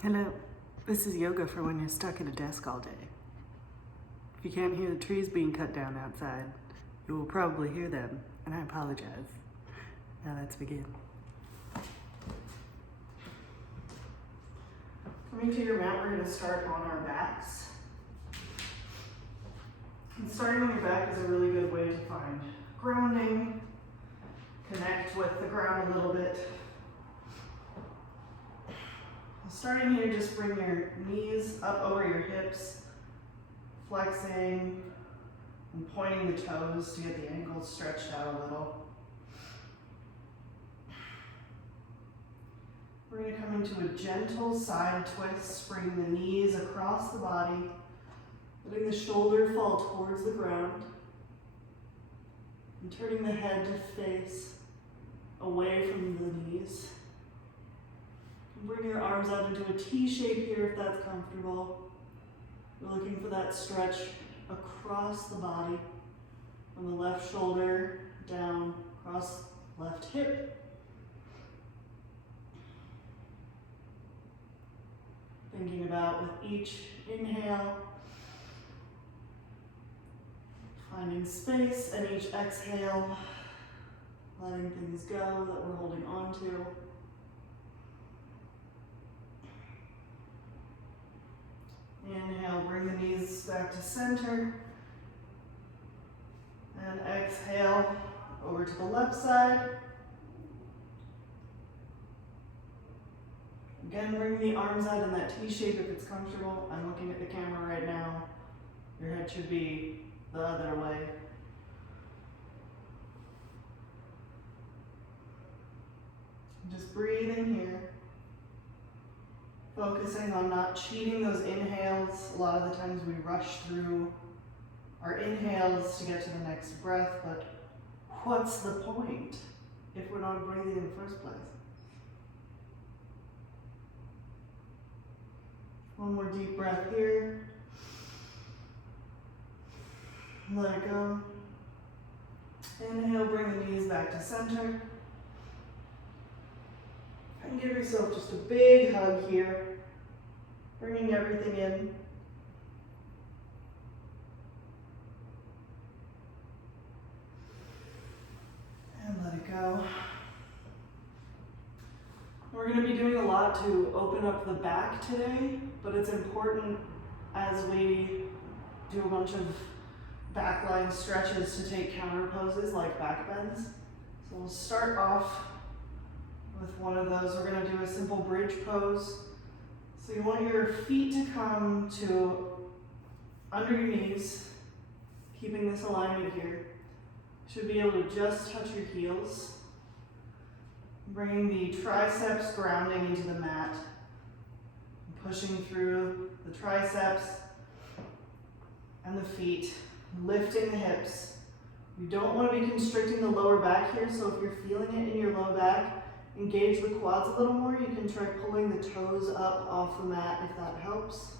Hello, this is yoga for when you're stuck at a desk all day. If you can't hear the trees being cut down outside, you will probably hear them, and I apologize. Now let's begin. Coming to your mat, we're going to start on our backs. And starting on your back is a really good way to find grounding, connect with the ground a little bit. Starting here, just bring your knees up over your hips, flexing and pointing the toes to get the ankles stretched out a little. We're going to come into a gentle side twist, bringing the knees across the body, letting the shoulder fall towards the ground, and turning the head to face away from the knees. Bring your arms out into a T shape here if that's comfortable. We're looking for that stretch across the body, from the left shoulder down, across left hip. Thinking about with each inhale, finding space, and each exhale, letting things go that we're holding on to. Inhale, bring the knees back to center. And exhale, over to the left side. Again, bring the arms out in that T shape if it's comfortable. I'm looking at the camera right now. Your head should be the other way. Just breathing here. Focusing on not cheating those inhales. A lot of the times we rush through our inhales to get to the next breath, but what's the point if we're not breathing in the first place? One more deep breath here. Let it go. Inhale, bring the knees back to center. And give yourself just a big hug here, bringing everything in. And let it go. We're going to be doing a lot to open up the back today, but it's important as we do a bunch of backline stretches to take counter poses like back bends. So we'll start off with one of those. We're going to do a simple bridge pose. So you want your feet to come to under your knees, keeping this alignment here. Should be able to just touch your heels. Bringing the triceps grounding into the mat. Pushing through the triceps and the feet, lifting the hips. You don't want to be constricting the lower back here, so if you're feeling it in your low back, engage the quads a little more. You can try pulling the toes up off the mat if that helps.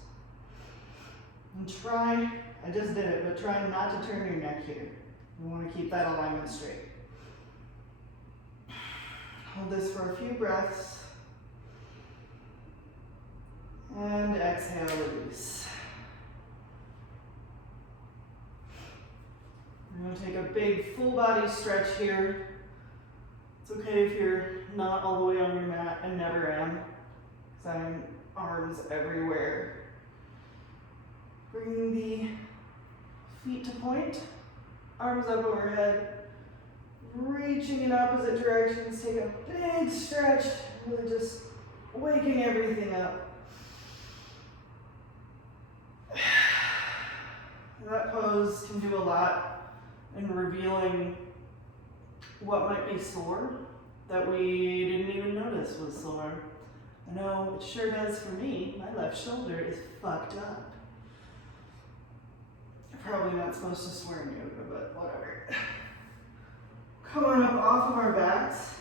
And try, I just did it, but try not to turn your neck here. You want to keep that alignment straight. Hold this for a few breaths. And exhale, release. We're going to take a big full body stretch here. It's okay if you're not all the way on your mat. I never am, because I'm arms everywhere. Bringing the feet to point, arms up overhead, reaching in opposite directions. Take a big stretch, really just waking everything up. That pose can do a lot in revealing what might be sore that we didn't even notice was sore. I know it sure does for me. My left shoulder is fucked up. Probably not supposed to swear in yoga, but whatever. Coming up off of our backs.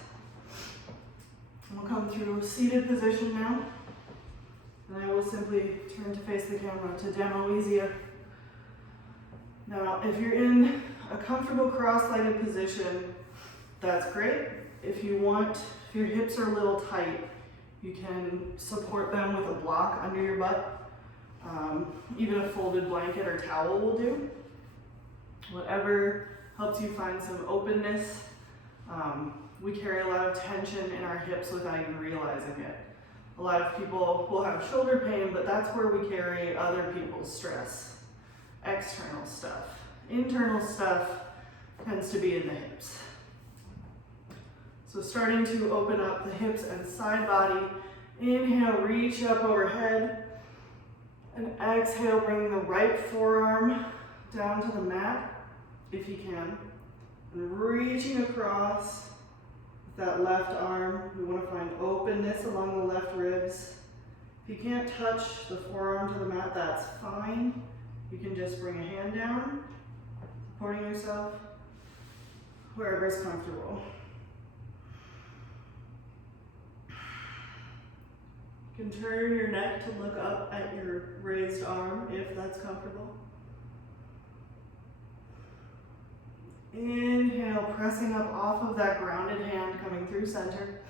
We'll come through seated position now. And I will simply turn to face the camera to demo easier. Now, if you're in a comfortable cross-legged position, that's great. If your hips are a little tight, You can support them with a block under your butt. Even a folded blanket or towel will do. Whatever helps you find some openness. We carry a lot of tension in our hips without even realizing it. A lot of people will have shoulder pain, but that's where we carry other people's stress. External stuff. Internal stuff tends to be in the hips. So starting to open up the hips and side body. Inhale, reach up overhead. And exhale, bringing the right forearm down to the mat, if you can. And reaching across with that left arm. We want to find openness along the left ribs. If you can't touch the forearm to the mat, that's fine. You can just bring a hand down, supporting yourself, wherever is comfortable. You can turn your neck to look up at your raised arm if that's comfortable. Inhale, pressing up off of that grounded hand, coming through center.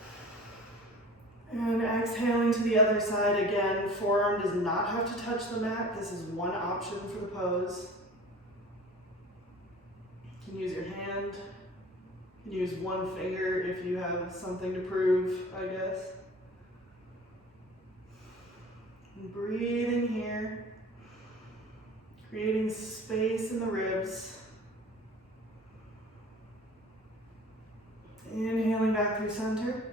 And exhaling to the other side again. Forearm does not have to touch the mat. This is one option for the pose. You can use your hand. You can use one finger if you have something to prove, I guess. And breathing here, creating space in the ribs. Inhaling back through center.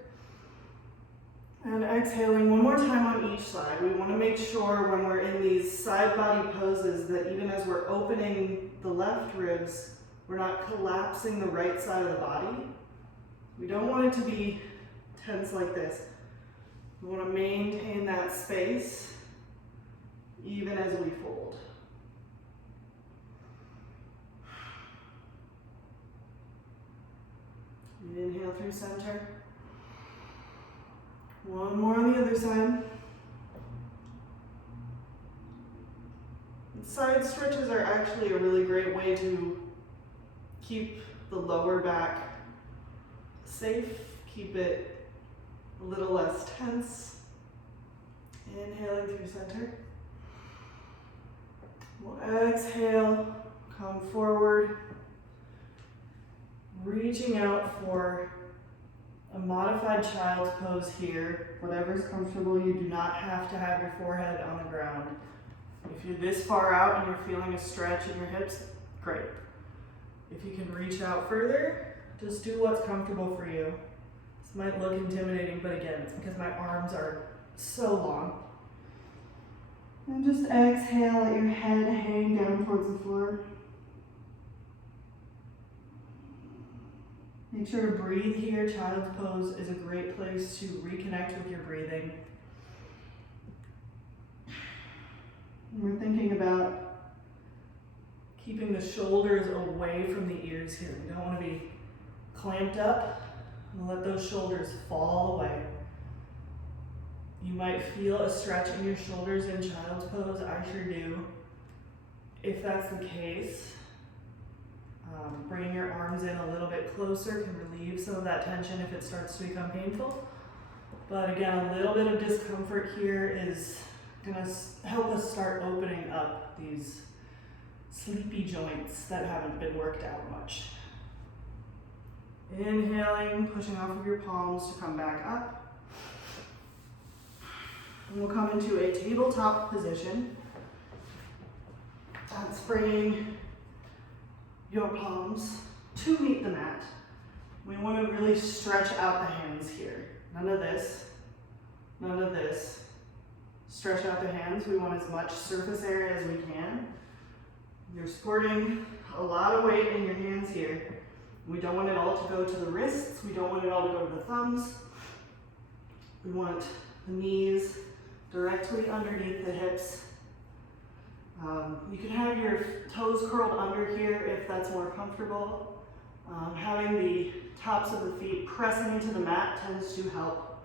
And exhaling one more time on each side. We want to make sure when we're in these side body poses that even as we're opening the left ribs, we're not collapsing the right side of the body. We don't want it to be tense like this. We want to maintain that space even as we fold. Inhale through center. One more on the other side. And side stretches are actually a really great way to keep the lower back safe, keep it a little less tense. Inhaling through center. We'll exhale, come forward, reaching out for a modified child's pose here. Whatever's comfortable, you do not have to have your forehead on the ground. If you're this far out and you're feeling a stretch in your hips, great. If you can reach out further, just do what's comfortable for you. This might look intimidating, but again, it's because my arms are so long. And just exhale, let your head hang down towards the floor. Make sure to breathe here. Child's pose is a great place to reconnect with your breathing. And we're thinking about keeping the shoulders away from the ears here. We don't want to be clamped up and let those shoulders fall away. You might feel a stretch in your shoulders in child's pose. I sure do. If that's the case, bringing your arms in a little bit closer can relieve some of that tension if it starts to become painful. But again, a little bit of discomfort here is going to help us start opening up these sleepy joints that haven't been worked out much. Inhaling, pushing off of your palms to come back up. And we'll come into a tabletop position. That's bringing your palms to meet the mat. We want to really stretch out the hands here. None of this, none of this. Stretch out the hands. We want as much surface area as we can. You're supporting a lot of weight in your hands here. We don't want it all to go to the wrists. We don't want it all to go to the thumbs. We want the knees directly underneath the hips. You can have your toes curled under here if that's more comfortable. Having the tops of the feet pressing into the mat tends to help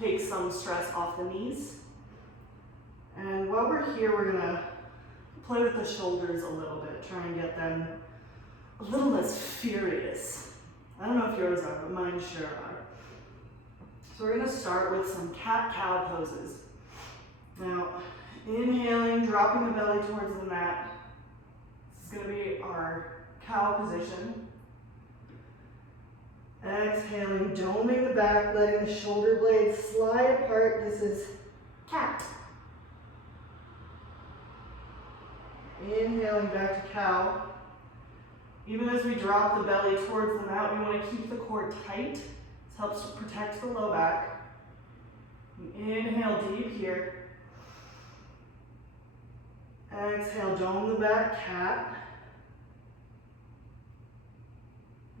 take some stress off the knees. And while we're here, we're gonna play with the shoulders a little bit, try and get them a little less furious. I don't know if yours are, but mine sure are. So we're gonna start with some cat-cow poses. Now, inhaling, dropping the belly towards the mat. This is gonna be our cow position. Exhaling, doming the back, letting the shoulder blades slide apart. This is cat. Inhaling back to cow. Even as we drop the belly towards the mat, we want to keep the core tight. This helps to protect the low back. Inhale deep here. Exhale, dome the back, cat.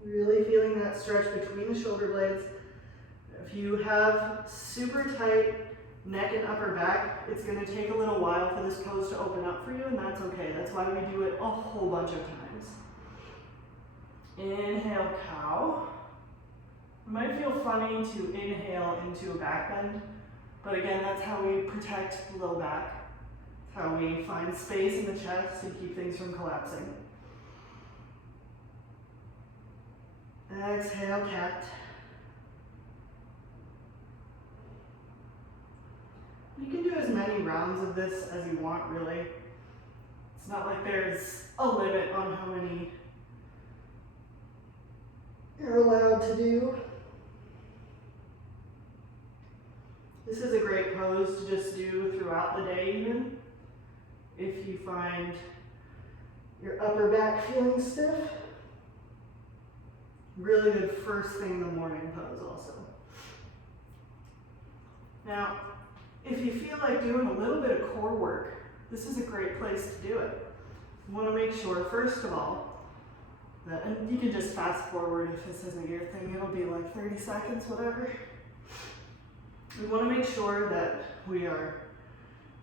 Really feeling that stretch between the shoulder blades. If you have super tight neck and upper back, it's going to take a little while for this pose to open up for you, and that's okay. That's why we do it a whole bunch of times. Inhale, cow. It might feel funny to inhale into a back bend, but again, that's how we protect the low back. It's how we find space in the chest to keep things from collapsing. Exhale, cat. You can do as many rounds of this as you want, really. It's not like there's a limit on how many you're allowed to do. This is a great pose to just do throughout the day even. If you find your upper back feeling stiff. Really good first thing in the morning pose also. Now, if you feel like doing a little bit of core work, this is a great place to do it. You want to make sure, first of all, that, and you can just fast forward if this isn't your thing, it'll be like 30 seconds, whatever. We want to make sure that we are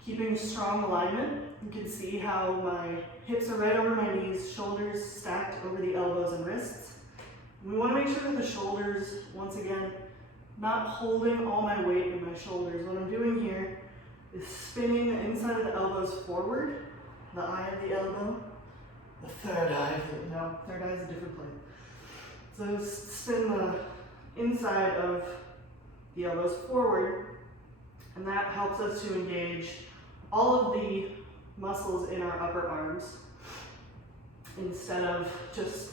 keeping strong alignment. You can see how my hips are right over my knees, shoulders stacked over the elbows and wrists. We want to make sure that the shoulders, once again, not holding all my weight in my shoulders. What I'm doing here is spinning the inside of the elbows forward, the eye of the elbow, the third eye, no, third eye is a different place. So spin the inside of the elbows forward, and that helps us to engage all of the muscles in our upper arms instead of just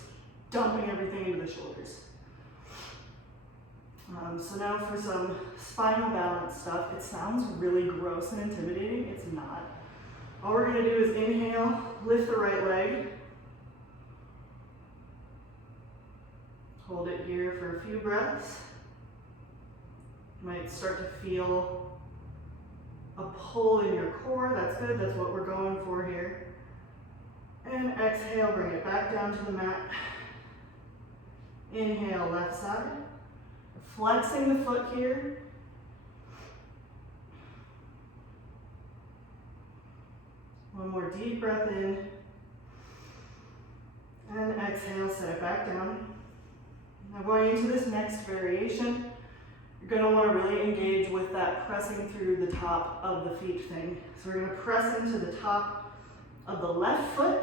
dumping everything into the shoulders. So now for some spinal balance stuff. It sounds really gross and intimidating. It's not. All we're going to do is inhale, lift the right leg. Hold it here for a few breaths. You might start to feel a pull in your core. That's good. That's what we're going for here. And exhale, bring it back down to the mat. Inhale, left side. Flexing the foot here. One more deep breath in. And exhale, set it back down. Now going into this next variation, you're going to want to really engage with that pressing through the top of the feet thing. So we're going to press into the top of the left foot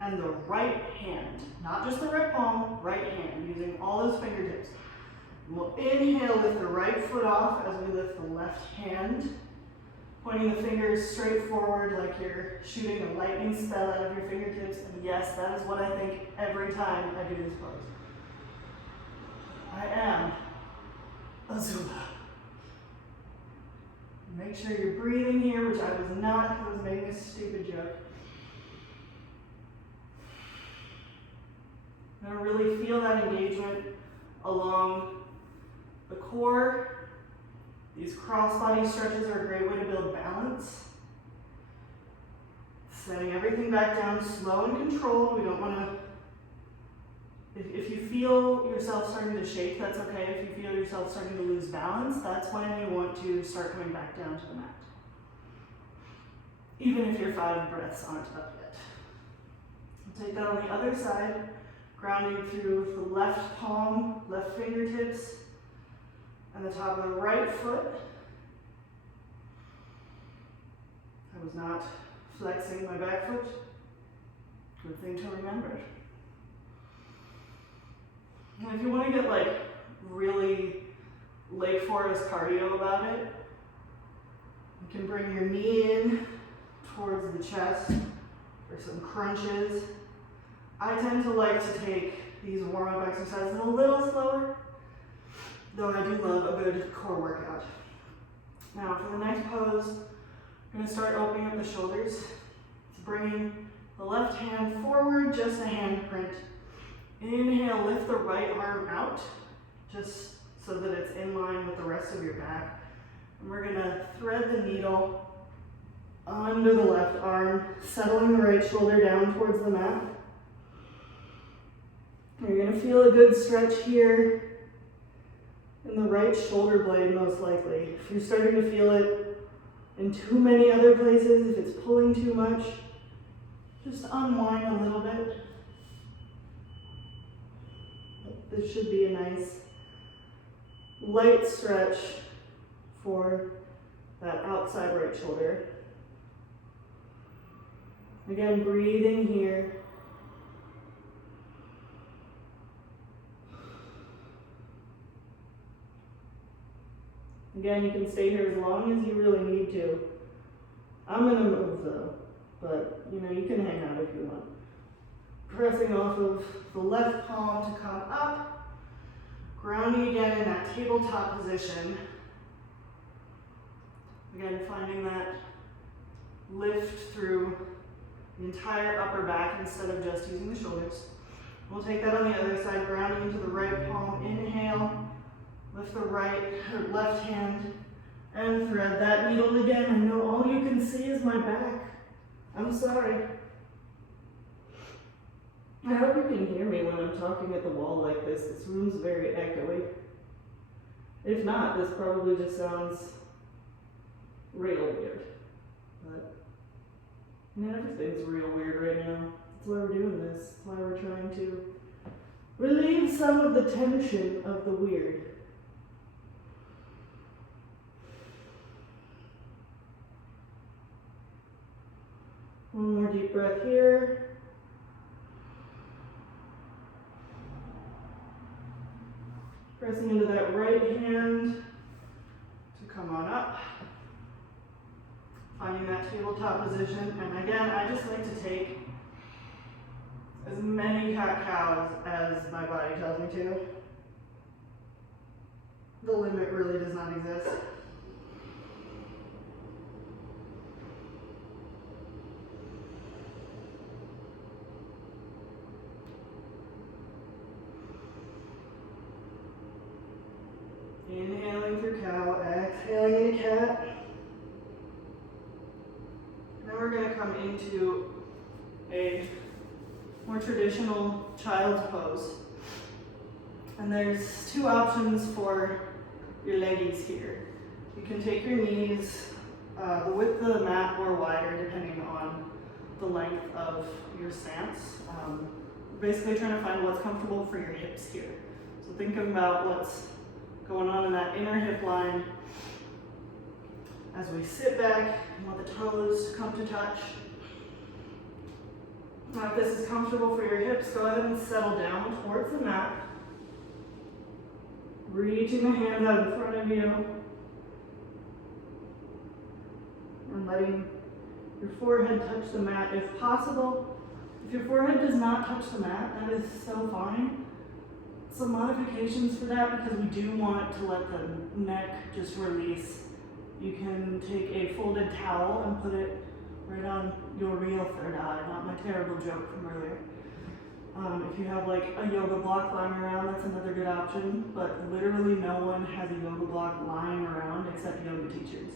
and the right hand. Not just the right palm, right hand, using all those fingertips. We'll inhale, lift the right foot off as we lift the left hand, pointing the fingers straight forward like you're shooting a lightning spell out of your fingertips. And yes, that is what I think every time I do this pose. I am a Zumba. Make sure you're breathing here, which I was not. I was making a stupid joke. Now really feel that engagement along the core. These crossbody stretches are a great way to build balance. Setting everything back down, slow and controlled. We don't want to, if you feel yourself starting to shake, that's okay. If you feel yourself starting to lose balance, that's when you want to start coming back down to the mat. Even if your 5 breaths aren't up yet. We'll take that on the other side, grounding through the left palm, left fingertips, and the top of the right foot. I was not flexing my back foot. Good thing to remember. And if you want to get like really Lake Forest cardio about it. You can bring your knee in towards the chest for some crunches. I tend to like to take these warm-up exercises a little slower, though I do love a good core workout. Now for the next pose, I'm gonna start opening up the shoulders. It's bringing the left hand forward, just a hand print. Inhale, lift the right arm out, just so that it's in line with the rest of your back. And we're gonna thread the needle under the left arm, settling the right shoulder down towards the mat. You're gonna feel a good stretch here in the right shoulder blade, most likely. If you're starting to feel it in too many other places, if it's pulling too much, just unwind a little bit. This should be a nice light stretch for that outside right shoulder. Again, breathing here. Again, you can stay here as long as you really need to. I'm gonna move though, but you can hang out if you want. Pressing off of the left palm to come up, grounding again in that tabletop position. Again, finding that lift through the entire upper back instead of just using the shoulders. We'll take that on the other side, grounding into the right palm. Inhale, lift the left hand, and thread that needle again. I know all you can see is my back. I'm sorry. I hope you can hear me when I'm talking at the wall like this. This room's very echoey. If not, this probably just sounds real weird. But everything's real weird right now. That's why we're doing this. That's why we're trying to relieve some of the tension of the weird. One more deep breath here. Pressing into that right hand to come on up. Finding that tabletop position. And again, I just like to take as many cat-cows as my body tells me to. The limit really does not exist. Inhaling through cow, exhaling into cat. Now we're going to come into a more traditional child's pose. And there's two options for your leggies here. You can take your knees the width of the mat or wider depending on the length of your stance. Basically trying to find what's comfortable for your hips here. So think about what's going on in that inner hip line as we sit back. You want the toes to come to touch. Now if this is comfortable for your hips, go ahead and settle down towards the mat. Reaching the hands out in front of you. And letting your forehead touch the mat if possible. If your forehead does not touch the mat, that is so fine. Some modifications for that because we do want to let the neck just release. You can take a folded towel and put it right on your real third eye, not my terrible joke from earlier. If you have like a yoga block lying around, that's another good option, but literally no one has a yoga block lying around except yoga teachers.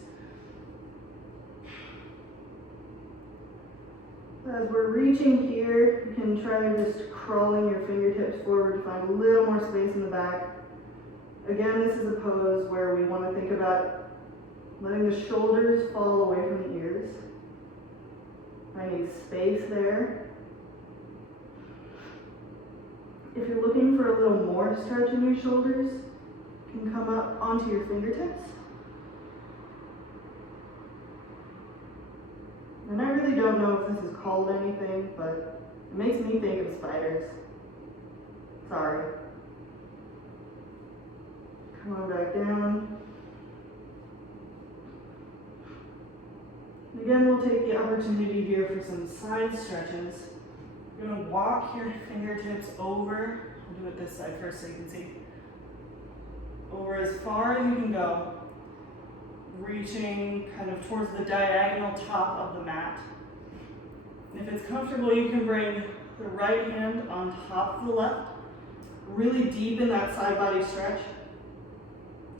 As we're reaching here, you can try just crawling your fingertips forward to find a little more space in the back. Again, this is a pose where we want to think about letting the shoulders fall away from the ears. Finding space there. If you're looking for a little more stretch in your shoulders, you can come up onto your fingertips. And I really don't know if this is called anything, but it makes me think of spiders. Sorry. Come on back down. Again, we'll take the opportunity here for some side stretches. You're gonna walk your fingertips over. I'll do it this side first so you can see. Over as far as you can go, reaching kind of towards the diagonal top of the mat. And if it's comfortable, you can bring the right hand on top of the left, really deep in that side body stretch.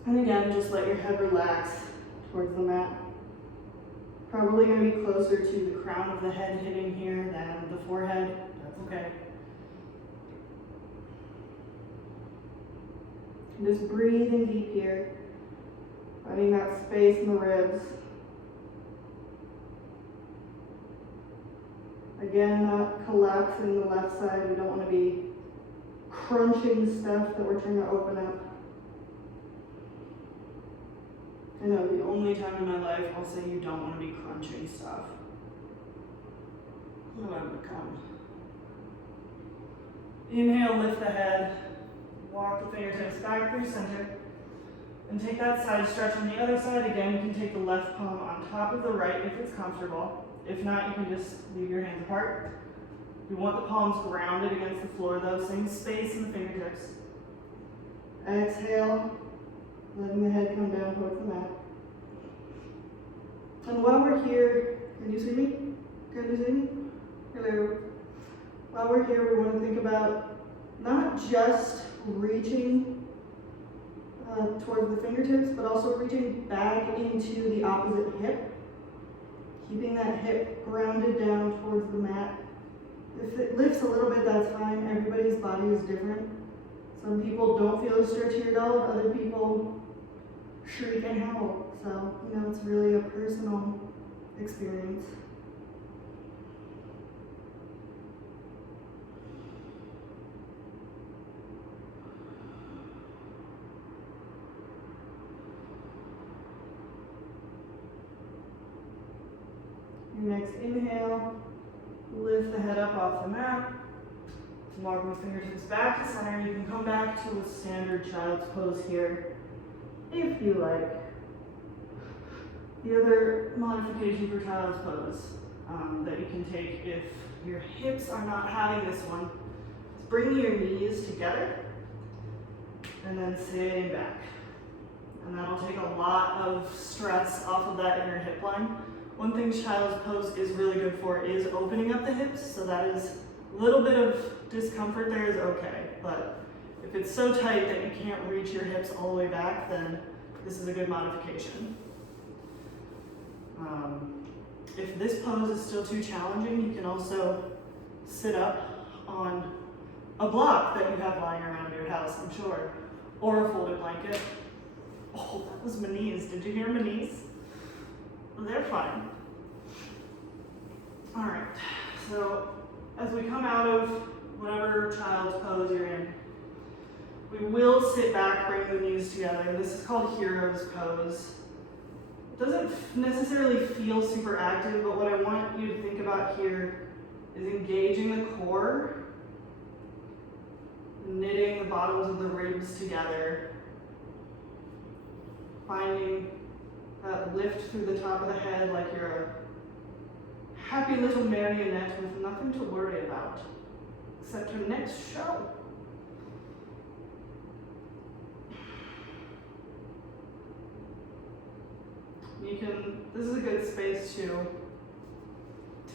And again, just let your head relax towards the mat. Probably going to be closer to the crown of the head hitting here than the forehead. That's okay. Just breathing deep here, finding that space in the ribs. Again, not collapsing the left side. We don't want to be crunching stuff that we're trying to open up. I know the only time in my life I'll say you don't want to be crunching stuff. Who have I become? Inhale, lift the head, walk the fingertips back through center, and take that side stretch on the other side. Again, you can take the left palm on top of the right if it's comfortable. If not, you can just leave your hands apart. You want the palms grounded against the floor though, same space in the fingertips. Exhale, letting the head come down towards the mat. And while we're here, can you see me? Can you see me? Hello. While we're here, we want to think about not just reaching towards the fingertips, but also reaching back into the opposite hip. Keeping that hip grounded down towards the mat. If it lifts a little bit, that's fine. Everybody's body is different. Some people don't feel a stretch here at all, other people shriek and howl. So, it's really a personal experience. Your next inhale, lift the head up off the mat. Walk the fingertips back to center. You can come back to a standard child's pose here if you like. The other modification for child's pose that you can take if your hips are not having this one is bring your knees together and then sitting back. And that'll take a lot of stress off of that inner hip line. One thing child's pose is really good for is opening up the hips, so that is a little bit of discomfort there is okay, but if it's so tight that you can't reach your hips all the way back, then this is a good modification. If this pose is still too challenging, you can also sit up on a block that you have lying around your house, I'm sure, or a folded blanket. Oh, that was my knees. Did you hear my knees? They're fine. All right, so as we come out of whatever child's pose you're in, we will sit back, bring the knees together. This is called hero's pose. It doesn't necessarily feel super active, but what I want you to think about here is engaging the core, knitting the bottoms of the ribs together, finding that lift through the top of the head like you're a happy little marionette with nothing to worry about except her next show. This is a good space to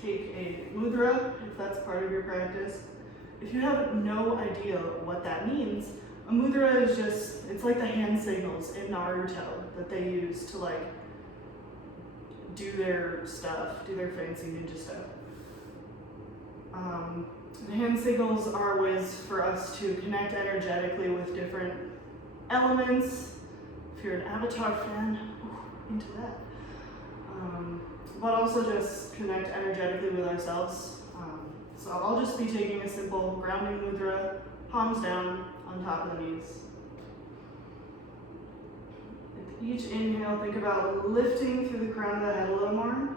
take a mudra if that's part of your practice. If you have no idea what that means, a mudra is just, it's like the hand signals in Naruto that they use to do their stuff, do their fancy ninja stuff. The hand signals are ways for us to connect energetically with different elements. If you're an Avatar fan, into that. But also just connect energetically with ourselves. So I'll just be taking a simple grounding mudra, palms down on top of the knees. With each inhale, think about lifting through the crown of the head a little more.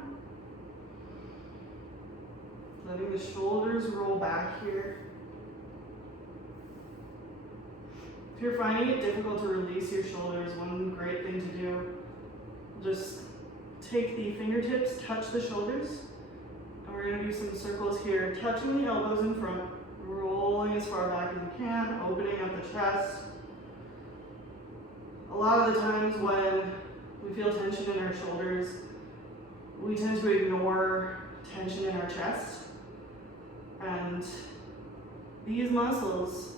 Letting the shoulders roll back here. If you're finding it difficult to release your shoulders, one great thing to do, just take the fingertips, touch the shoulders, and we're gonna do some circles here, touching the elbows in front, rolling as far back as you can, opening up the chest. A lot of the times when we feel tension in our shoulders, we tend to ignore tension in our chest. And these muscles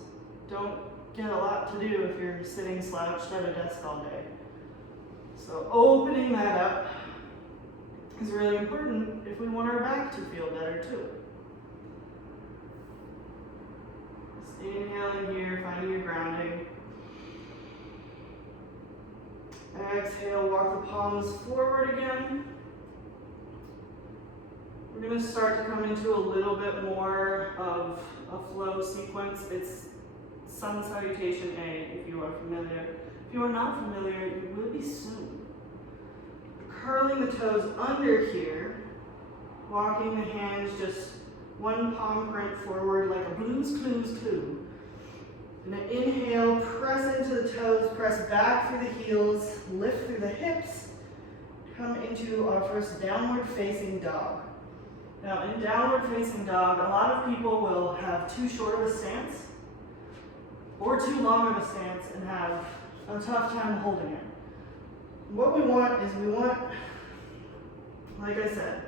don't get a lot to do if you're sitting slouched at a desk all day. So opening that up is really important if we want our back to feel better too. Just inhaling here, finding your grounding. Exhale, walk the palms forward again. We're going to start to come into a little bit more of a flow sequence. It's Sun Salutation A, if you are familiar. If you are not familiar, you will be soon. Curling the toes under here, walking the hands just one palm print forward like a Blue's Clues clue. And then inhale, press into the toes, press back through the heels, lift through the hips, come into our first downward facing dog. Now in downward facing dog, a lot of people will have too short of a stance or too long of a stance and have a tough time holding it. What we want, like I said,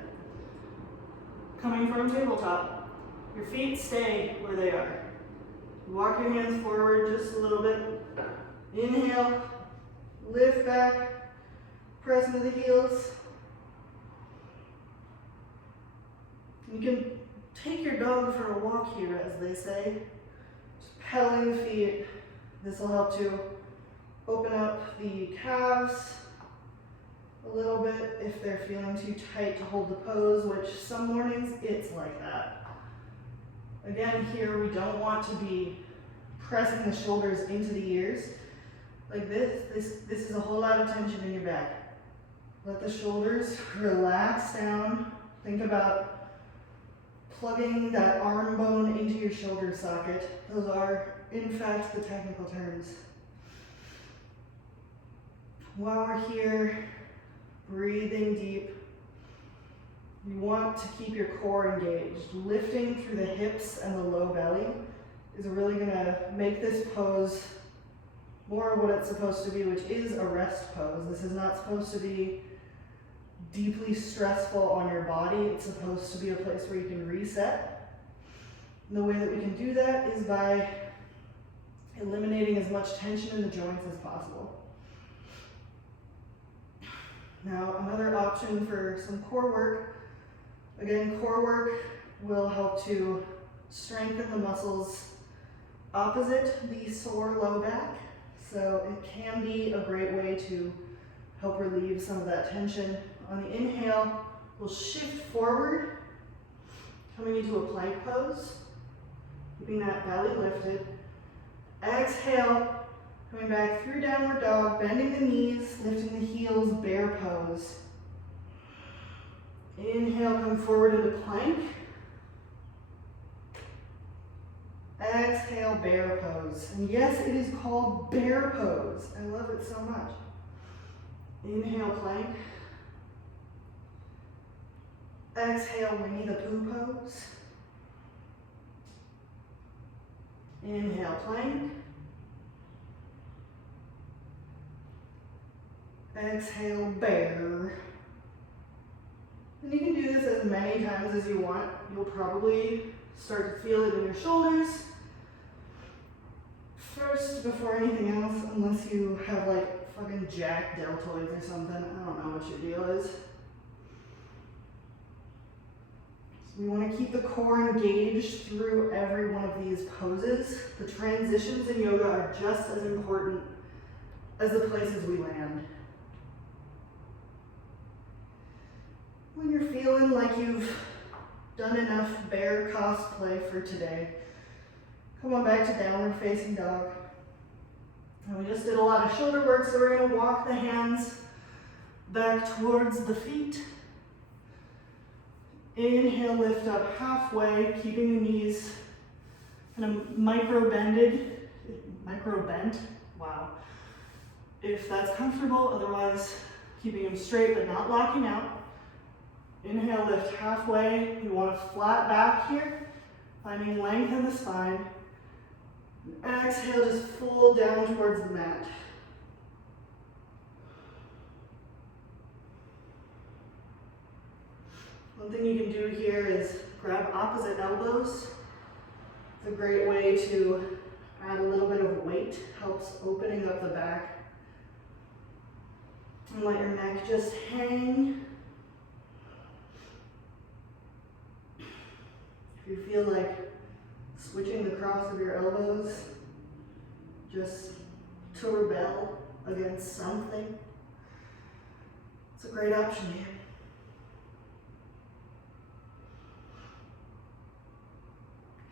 coming from tabletop, your feet stay where they are. Walk your hands forward just a little bit. Inhale, lift back, press into the heels. You can take your dog for a walk here, as they say. Just pedaling the feet. This will help to open up the calves a little bit if they're feeling too tight to hold the pose, which some mornings it's like that. Again, here we don't want to be pressing the shoulders into the ears. Like this is a whole lot of tension in your back. Let the shoulders relax down. Think about plugging that arm bone into your shoulder socket. Those are, in fact, the technical terms. While we're here, breathing deep, you want to keep your core engaged. Lifting through the hips and the low belly is really gonna make this pose more of what it's supposed to be, which is a rest pose. This is not supposed to be deeply stressful on your body. It's supposed to be a place where you can reset. And the way that we can do that is by eliminating as much tension in the joints as possible. Now, another option for some core work. Again, core work will help to strengthen the muscles opposite the sore low back. So it can be a great way to help relieve some of that tension. On the inhale, we'll shift forward, coming into a plank pose, keeping that belly lifted. Exhale, coming back through downward dog, bending the knees, lifting the heels, bear pose. Inhale, come forward into plank. Exhale, bear pose. And yes, it is called bear pose. I love it so much. Inhale, plank. Exhale, Winnie the Pooh pose. Inhale, plank. Exhale, bear. And you can do this as many times as you want. You'll probably start to feel it in your shoulders first before anything else, unless you have like fucking jacked deltoids or something. I don't know what your deal is. So we want to keep the core engaged through every one of these poses. The transitions in yoga are just as important as the places we land. When you're feeling like you've done enough bear cosplay for today, come on back to downward facing dog. And we just did a lot of shoulder work, so we're going to walk the hands back towards the feet. Inhale, lift up halfway, keeping the knees kind of micro bended. micro bent. Wow. If that's comfortable, otherwise keeping them straight but not locking out. Inhale, lift halfway. You want a flat back here, finding length in the spine. Exhale, just fold down towards the mat. One thing you can do here is grab opposite elbows. It's a great way to add a little bit of weight, helps opening up the back. And let your neck just hang. If you feel like switching the cross of your elbows, just to rebel against something, it's a great option here.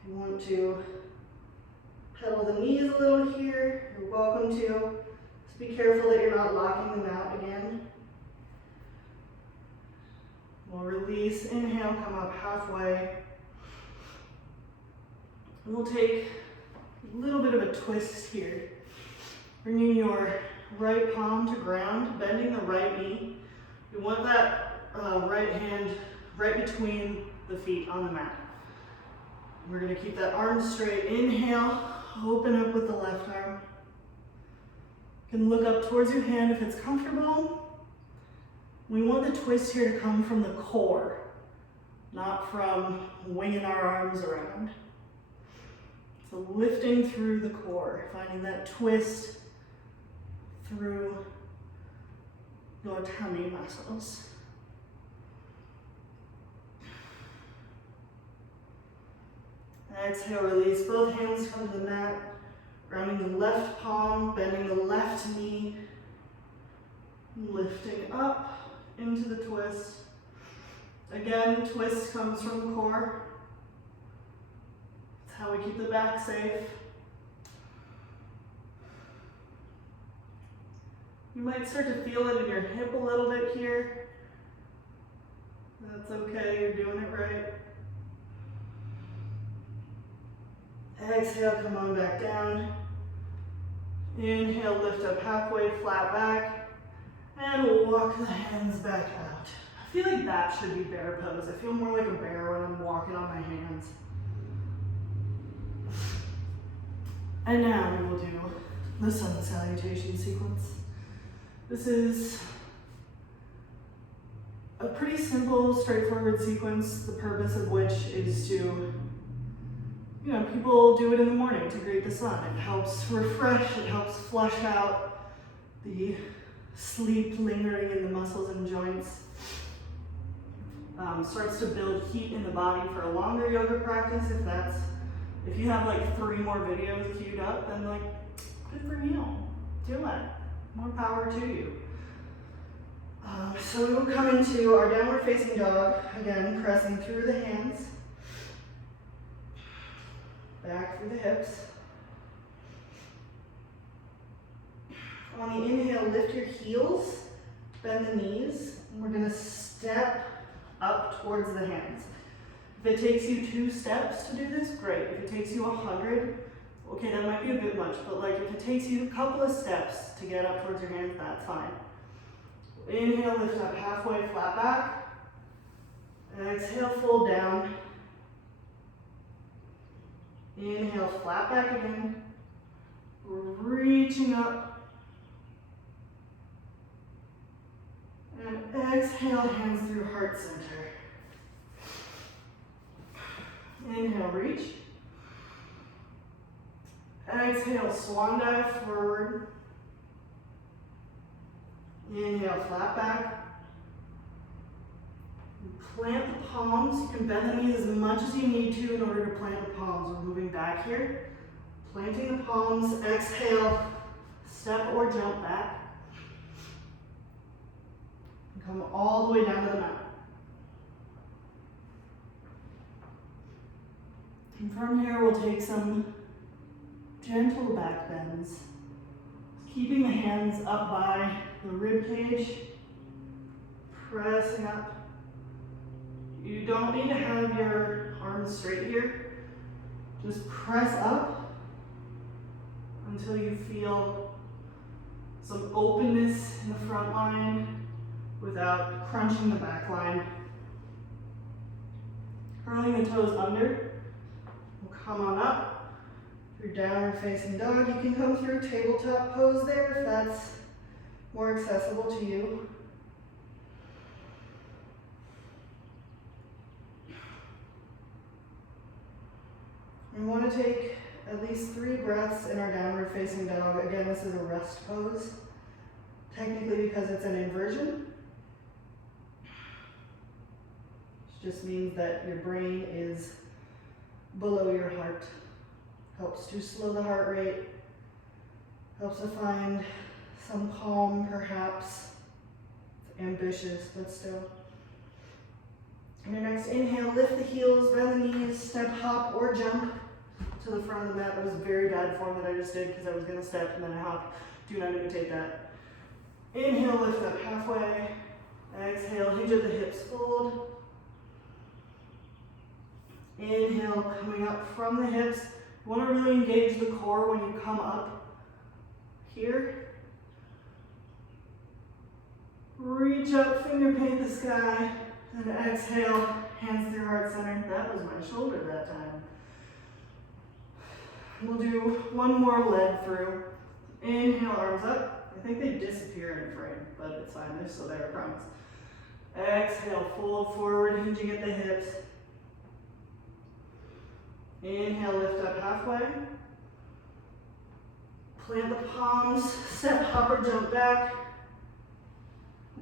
If you want to pedal the knees a little here, you're welcome to. Just be careful that you're not locking them out again. We'll release, inhale, come up halfway. And we'll take a little bit of a twist here. Bringing your right palm to ground, bending the right knee. You want that right hand right between the feet on the mat. We're gonna keep that arm straight. Inhale, open up with the left arm. You can look up towards your hand if it's comfortable. We want the twist here to come from the core, not from winging our arms around. So lifting through the core, finding that twist through your tummy muscles. Exhale, release. Both hands come to the mat. Grounding the left palm, bending the left knee. Lifting up into the twist. Again, twist comes from the core. It's how we keep the back safe. You might start to feel it in your hip a little bit here. That's okay, you're doing it right. Exhale, come on back down. Inhale, lift up halfway, flat back. And we'll walk the hands back out. I feel like that should be bear pose. I feel more like a bear when I'm walking on my hands. And now we will do the sun salutation sequence. This is a pretty simple, straightforward sequence, the purpose of which is to, people do it in the morning to greet the sun. It helps refresh, it helps flush out the sleep lingering in the muscles and joints. Starts to build heat in the body for a longer yoga practice. If you have like 3 more videos queued up, then good for you. Do it. More power to you. So we will come into our downward facing dog, again, pressing through the hands, back through the hips. On the inhale, lift your heels, bend the knees, and we're gonna step up towards the hands. If it takes you 2 steps to do this, great. If it takes you 100, okay, that might be a bit much, but if it takes you a couple of steps to get up towards your hands, that's fine. Inhale, lift up halfway, flat back. Exhale, fold down. Inhale, flat back again. Reaching up. And exhale, hands through heart center. Inhale, reach. Exhale, swan dive forward. Inhale, flat back. Plant the palms. You can bend the knees as much as you need to in order to plant the palms. We're moving back here. Planting the palms. Exhale, step or jump back. And come all the way down to the mat. And from here, we'll take some gentle back bends. Keeping the hands up by the rib cage, pressing up. You don't need to have your arms straight here. Just press up until you feel some openness in the front line without crunching the back line. Curling the toes under. We'll come on up. If you're downward facing dog, you can come through tabletop pose there if that's more accessible to you. We want to take at least 3 breaths in our downward facing dog. Again, this is a rest pose, technically because it's an inversion. Which just means that your brain is below your heart. Helps to slow the heart rate, helps to find some calm perhaps. It's ambitious, but still. On your next inhale, lift the heels, bend the knees, step, hop, or jump to the front of the mat. That was a very bad form that I just did because I was going to step and then I hop. Do not imitate that. Inhale, lift up halfway. Exhale, hinge at the hips, fold. Inhale, coming up from the hips. You want to really engage the core when you come up here. Reach up, finger paint the sky, and exhale, hands through heart center. That was my shoulder that time. We'll do one more leg through. Inhale, arms up. I think they disappear in frame, but it's fine, they're still there, I promise. Exhale, fold forward, hinging at the hips. Inhale, lift up halfway. Plant the palms, step, hop, or jump back.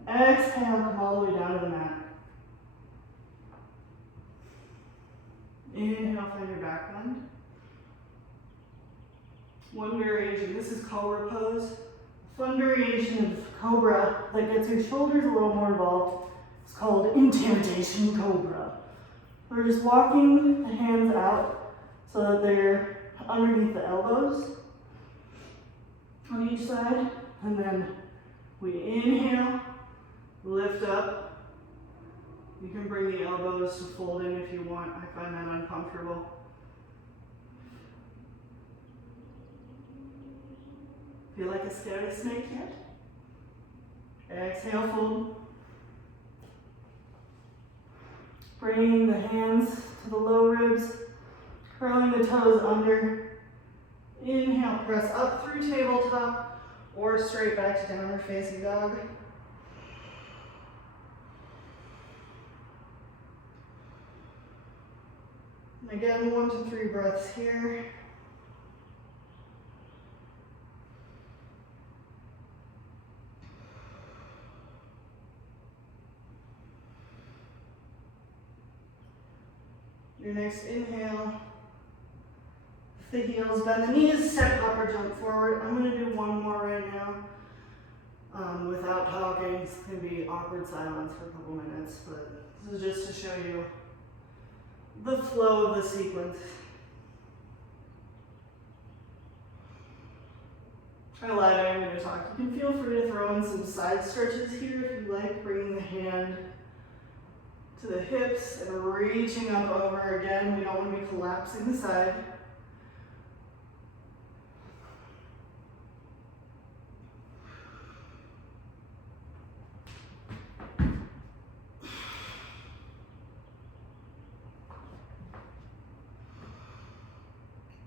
Exhale, come all the way down to the mat. Inhale, find your back bend. One variation, this is cobra pose. Fun variation of cobra that gets your shoulders a little more involved. It's called intimidation cobra. We're just walking the hands out so that they're underneath the elbows on each side. And then we inhale, lift up. You can bring the elbows to fold in if you want. I find that uncomfortable. Feel like a scary snake yet? Exhale, fold. Bringing the hands to the low ribs, curling the toes under. Inhale, press up through tabletop or straight back to downward facing dog. And again, 1 to 3 breaths here. Your next inhale, lift the heels, bend the knees, step, hop, or jump forward. I'm going to do one more right now without talking. It's going to be awkward silence for a couple minutes, but this is just to show you the flow of the sequence. I lied, I am going to talk. You can feel free to throw in some side stretches here if you like, bringing the hand to the hips and reaching up over again. We don't want to be collapsing the side.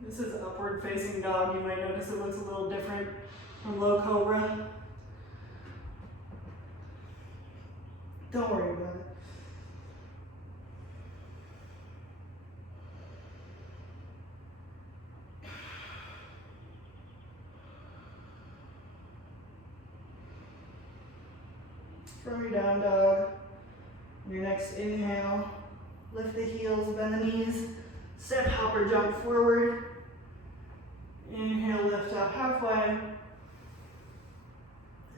This is upward facing dog. You might notice it looks a little different from low cobra. Don't worry about it. From your down dog, your next inhale, lift the heels, bend the knees, step, hop, or jump forward. Inhale, lift up halfway.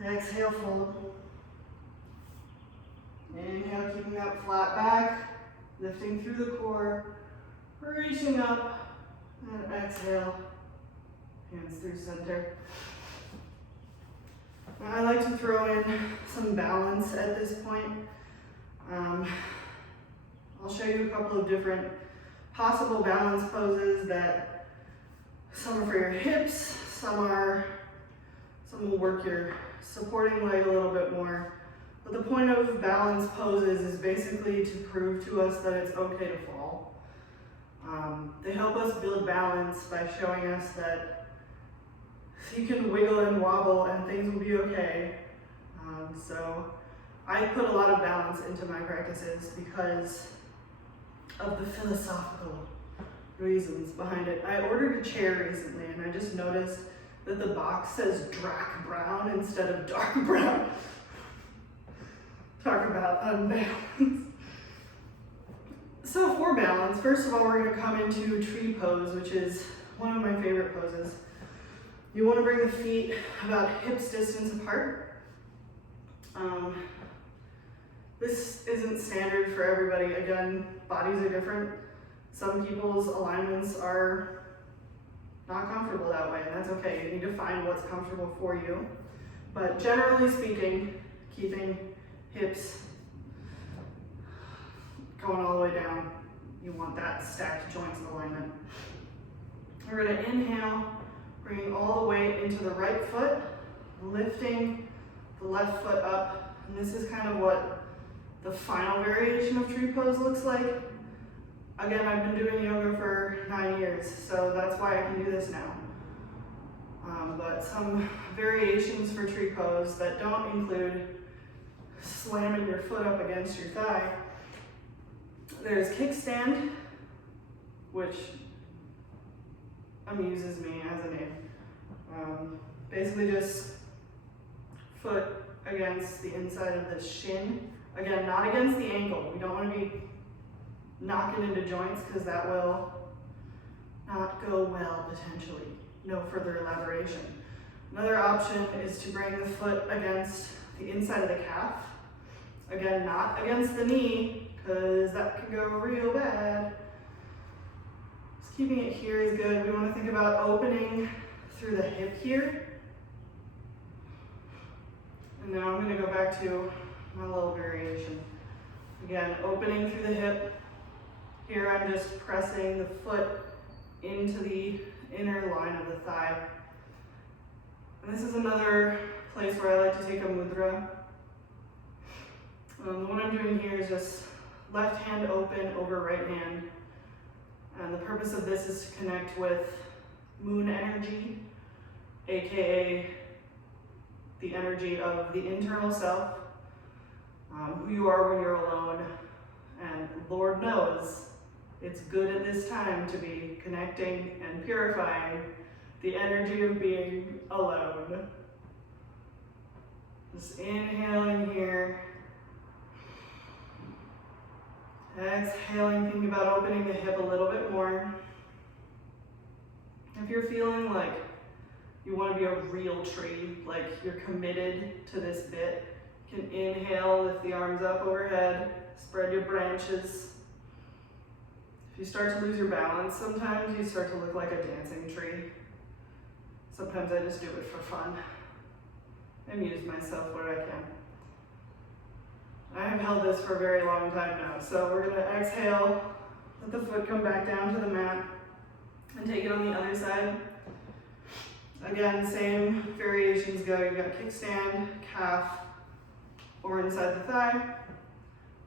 Exhale, fold. Inhale, keeping that flat back, lifting through the core, reaching up, and exhale, hands through center. Now, I like to throw in some balance at this point. I'll show you a couple of different possible balance poses that some are for your hips, Some will work your supporting leg a little bit more. But the point of balance poses is basically to prove to us that it's okay to fall. They help us build balance by showing us that you can wiggle and wobble and things will be okay. So I put a lot of balance into my practices because of the philosophical reasons behind it. I ordered a chair recently and I just noticed that the box says Drac Brown instead of dark brown. Talk about unbalance. So for balance, first of all, we're gonna come into tree pose, which is one of my favorite poses. You wanna bring the feet about hips distance apart. This isn't standard for everybody. Again, bodies are different. Some people's alignments are not comfortable that way, and that's okay. You need to find what's comfortable for you. But generally speaking, keeping hips going all the way down, you want that stacked joints alignment. We're gonna inhale, bringing all the weight into the right foot, lifting the left foot up. And this is kind of what the final variation of tree pose looks like. Again, I've been doing yoga for 9 years, so that's why I can do this now. But some variations for tree pose that don't include slamming your foot up against your thigh. There's kickstand, which amuses me as a name. Basically just foot against the inside of the shin. Again, not against the ankle. We don't want to be knocking into joints because that will not go well potentially. No further elaboration. Another option is to bring the foot against the inside of the calf. Again, not against the knee because that can go real bad. Just keeping it here is good. We want to think about opening through the hip here. And now I'm going to go back to my little variation. Again, opening through the hip. Here I'm just pressing the foot into the inner line of the thigh. And this is another place where I like to take a mudra. What I'm doing here is just left hand open over right hand. And the purpose of this is to connect with moon energy, aka the energy of the internal self, who you are when you're alone. And Lord knows it's good at this time to be connecting and purifying the energy of being alone. Just inhaling here. Exhaling, think about opening the hip a little bit more. If you're feeling like you want to be a real tree, like you're committed to this bit, you can inhale, lift the arms up overhead, spread your branches. If you start to lose your balance, sometimes you start to look like a dancing tree. Sometimes I just do it for fun. I amuse myself where I can. I have held this for a very long time now, so we're gonna exhale, let the foot come back down to the mat, and take it on the other side. Again, same variations go. You've got kickstand, calf, or inside the thigh.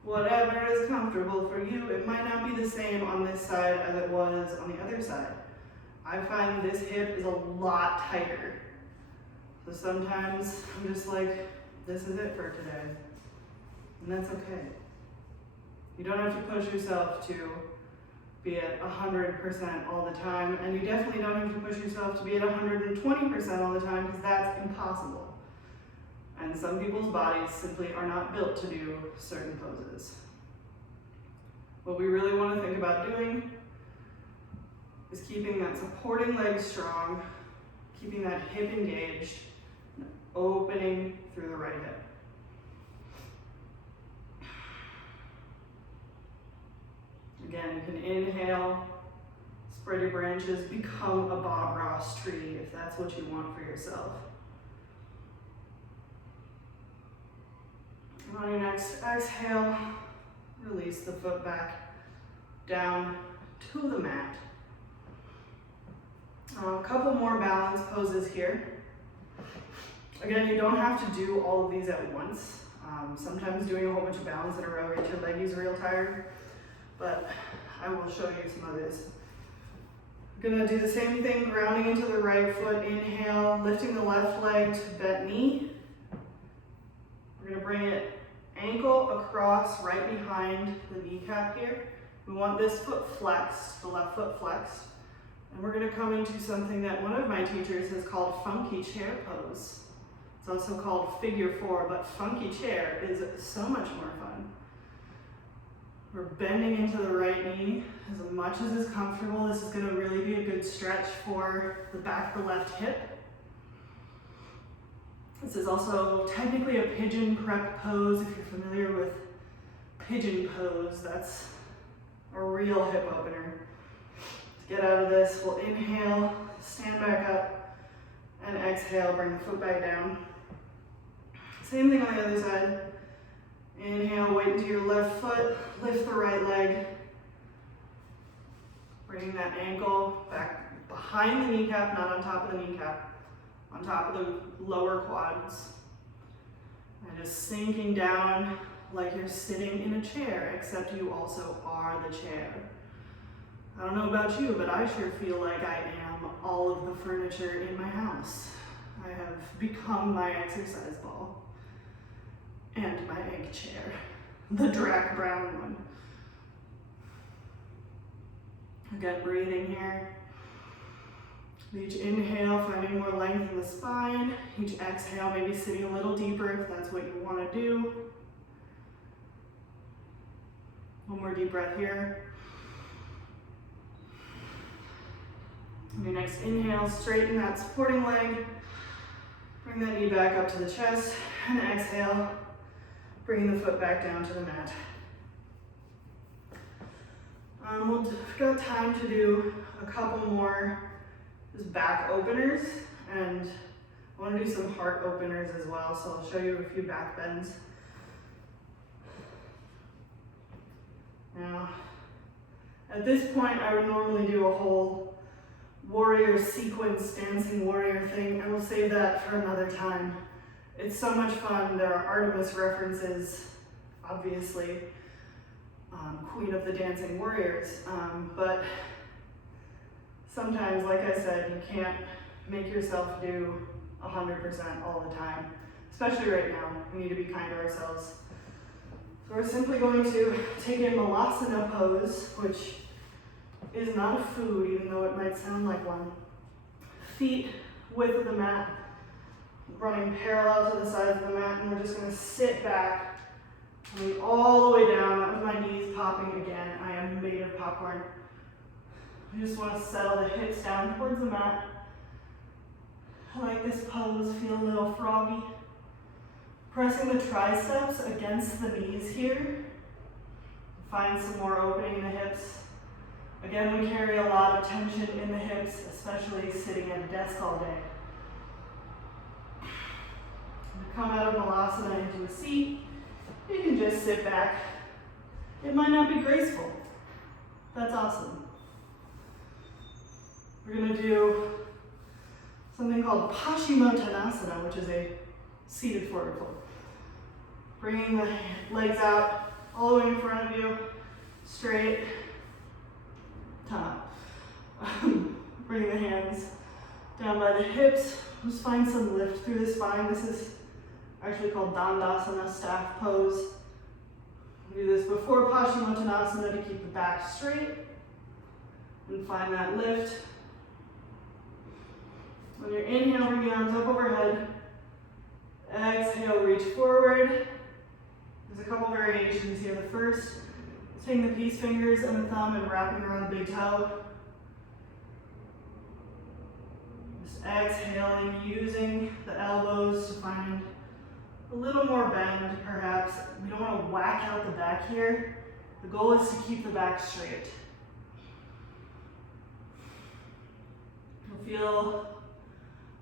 Whatever is comfortable for you. It might not be the same on this side as it was on the other side. I find this hip is a lot tighter. So sometimes I'm just like, this is it for today. And that's okay. You don't have to push yourself to be at 100% all the time, and you definitely don't have to push yourself to be at 120% all the time, because that's impossible. And some people's bodies simply are not built to do certain poses. What we really want to think about doing is keeping that supporting leg strong, keeping that hip engaged, and opening through the right hip. Again, you can inhale, spread your branches, become a Bob Ross tree if that's what you want for yourself. And on your next exhale, release the foot back down to the mat. A couple more balance poses here. Again, you don't have to do all of these at once. Sometimes doing a whole bunch of balance in a row makes your leggies real tired, but I will show you some of this. Gonna do the same thing, grounding into the right foot, inhale, lifting the left leg to bent knee. We're gonna bring it ankle across right behind the kneecap here. We want this foot flexed, the left foot flexed. And we're gonna come into something that one of my teachers has called funky chair pose. It's also called figure 4, but funky chair is so much more fun. We're bending into the right knee as much as is comfortable. This is gonna really be a good stretch for the back of the left hip. This is also technically a pigeon prep pose. If you're familiar with pigeon pose, that's a real hip opener. To get out of this, we'll inhale, stand back up, and exhale, bring the foot back down. Same thing on the other side. Inhale, weight into your left foot, lift the right leg. Bringing that ankle back behind the kneecap, not on top of the kneecap, on top of the lower quads. And just sinking down like you're sitting in a chair, except you also are the chair. I don't know about you, but I sure feel like I am all of the furniture in my house. I have become my exercise ball. And my egg chair, the Drac Brown one. Again, breathing here. Each inhale, finding more length in the spine. Each exhale, maybe sitting a little deeper if that's what you want to do. One more deep breath here. On your next inhale, straighten that supporting leg. Bring that knee back up to the chest. And exhale. Bringing the foot back down to the mat. We've got time to do a couple more just back openers, and I want to do some heart openers as well, so I'll show you a few back bends. Now, at this point, I would normally do a whole warrior sequence, dancing warrior thing. I will save that for another time. It's so much fun. There are Artemis references, obviously, Queen of the Dancing Warriors, but sometimes, like I said, you can't make yourself do 100% all the time, especially right now. We need to be kind to ourselves. So we're simply going to take a Malasana pose, which is not a food, even though it might sound like one. Feet width of the mat, running parallel to the sides of the mat, and we're just going to sit back, coming all the way down with my knees popping again. I am made of popcorn. I just want to settle the hips down towards the mat. I like this pose, feel a little froggy. Pressing the triceps against the knees here. Find some more opening in the hips. Again, we carry a lot of tension in the hips, especially sitting at a desk all day. Come out of Malasana into a seat. You can just sit back. It might not be graceful. That's awesome. We're going to do something called Paschimottanasana, which is a seated forward fold. Bringing the legs out all the way in front of you, straight, top. Bring the hands down by the hips. Just find some lift through the spine. This is actually called Dandasana, staff pose. We do this before Paschimottanasana to keep the back straight and find that lift. When you're inhale, bring the arms up overhead. Exhale, reach forward. There's a couple variations here. The first is taking the peace fingers and the thumb and wrapping around the big toe. Just exhaling, using the elbows to find a little more bend, perhaps. We don't want to whack out the back here. The goal is to keep the back straight. You'll feel